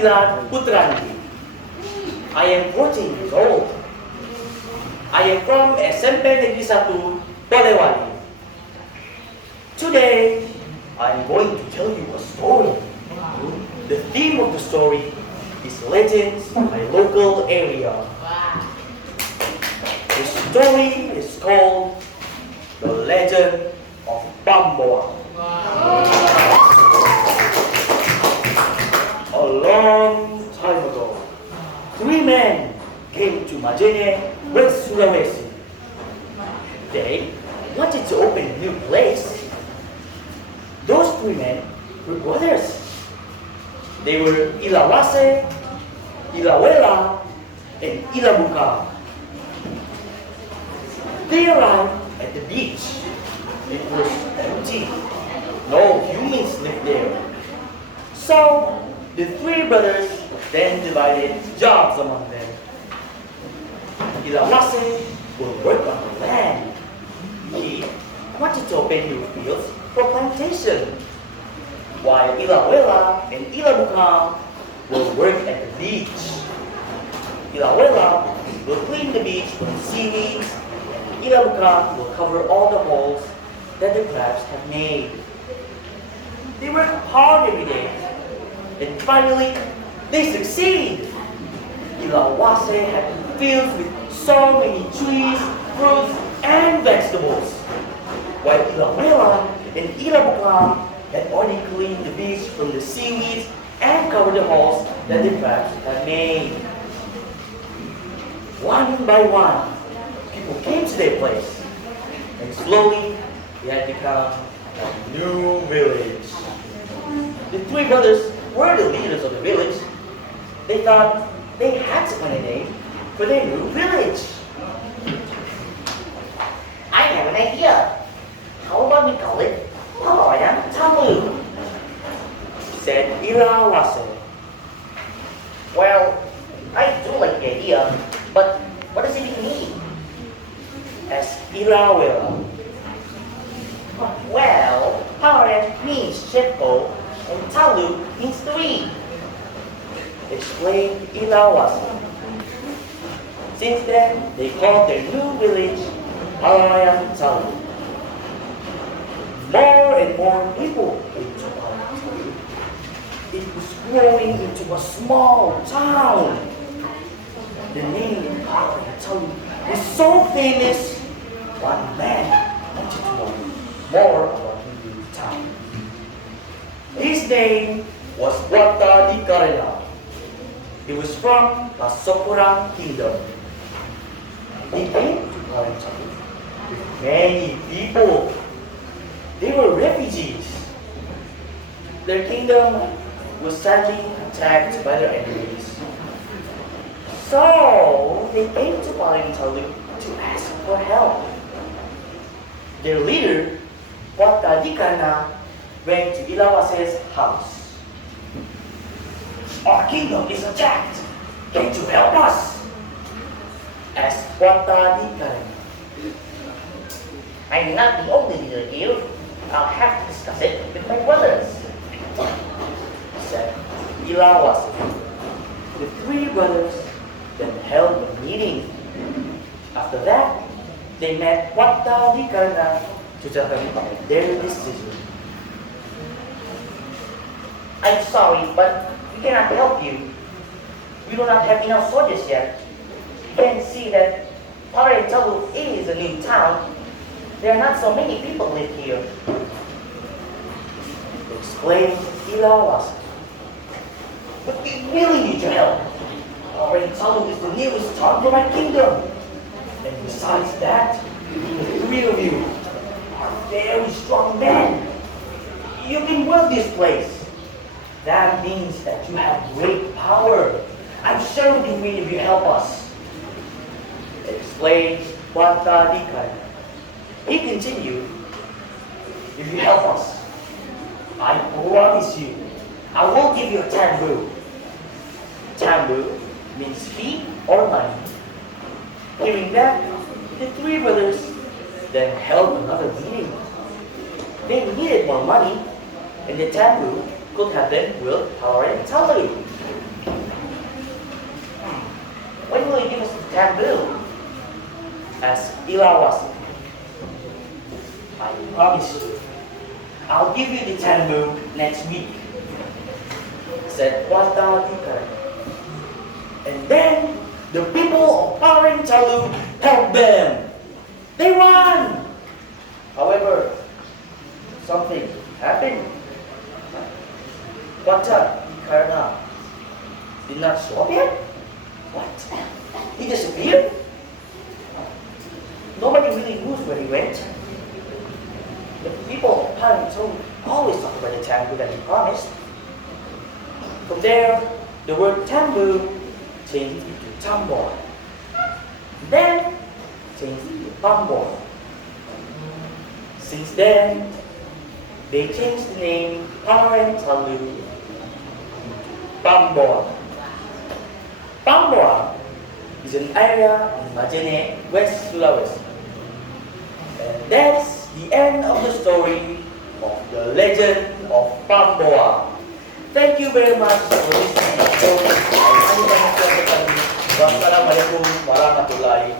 Dilan Putrandi. I am 14 years old. I am from SMP Negeri 1, Polewali. Today, I am going to tell you a story. The theme of the story is legends in my local area. The story is called The Legend of Bamboa. A long time ago, 3 men came to Majene, West Sulawesi. They wanted to open a new place. Those 3 men were brothers. They were Ilawase, Ilawela, and Ilabuka. They arrived at the beach. It was empty. No humans lived there. So, the 3 brothers then divided jobs among them. Ilawase will work on the land. He wanted to open new fields for plantation, while Ilawela and Ilabuka will work at the beach. Ilawela will clean the beach from seaweeds, and Ilabuka will cover all the holes that the crabs have made. They work hard every day, and finally, they succeed. Ilawase had fields with so many trees, fruits, and vegetables, while Ilawela and Ilabuka had already cleaned the beach from the seaweeds and covered the holes that the crabs had made. One by one, people came to their place, and slowly it had become a new village. The 3 brothers were the leaders of the village. They thought they had to find a name for their new village. I have an idea. How about we call it Palayan Tamu? Said Ilawase. Well, I do like the idea, but what does it mean? Asked Ilawela. Well, Palayan means Shepko and Talu means 3. Explained Ilawase. Since then, they called their new village Palayan Talu. More and more people came to Palayan Talu. It was growing into a small town. The name Palayan Talu was so famous, one man wanted to know more about the new town. His name was Wata Di Karena. He was from Pasokurang Kingdom. He came to Palayan Talu with many people. They were refugees. Their kingdom was sadly attacked by their enemies. So, they came to Palayan Talu to ask for help. Their leader, Wata Di Karena, went to Ilawase's house. Our kingdom is attacked. Can't you help us? Asked Wata Di Karena. I'm not the only leader here. I'll have to discuss it with my brothers. Said Ilawase. The 3 brothers then held a meeting. After that, they met Wata Di Karena to tell him about their decision. I'm sorry, but we cannot help you. We do not have enough soldiers yet. You can see that Palayan Talu is a new town. There are not so many people live here. Explained Ilawase. But we really need your help. Palayan Talu is the newest town for my kingdom. And besides that, the 3 of you are very strong men. You can rule this place. That means that you have great power. I'm sure we can win if you help us. Explained Wata Di Karena. He continued, if you help us, I promise you, I will give you a tambu. Tambu means fee or money. Hearing that, the 3 brothers then held another meeting. They needed more money, and the tambu could have been with Palayan Talu. when will you give us the taboo? Asked Ilawasi. I promise you, I'll give you the tambu next week, said Wata Dikar. And then the people of Parintalu helped them. They ran. However, something happened. Wata Dikarna did not show up yet. What? He disappeared? Nobody really knows where he went. The people of Parintalu always talk about the tambu that he promised. From there, the word tambu changed into tambor. Then, changed into pambor. Since then, they changed the name Parintalu into Pambor. Pambor is an area in Majene, West Sulawesi. And that's the end of the story of the legend of Pamboa. Thank you very much for listening. Wassalamualaikum warahmatullahi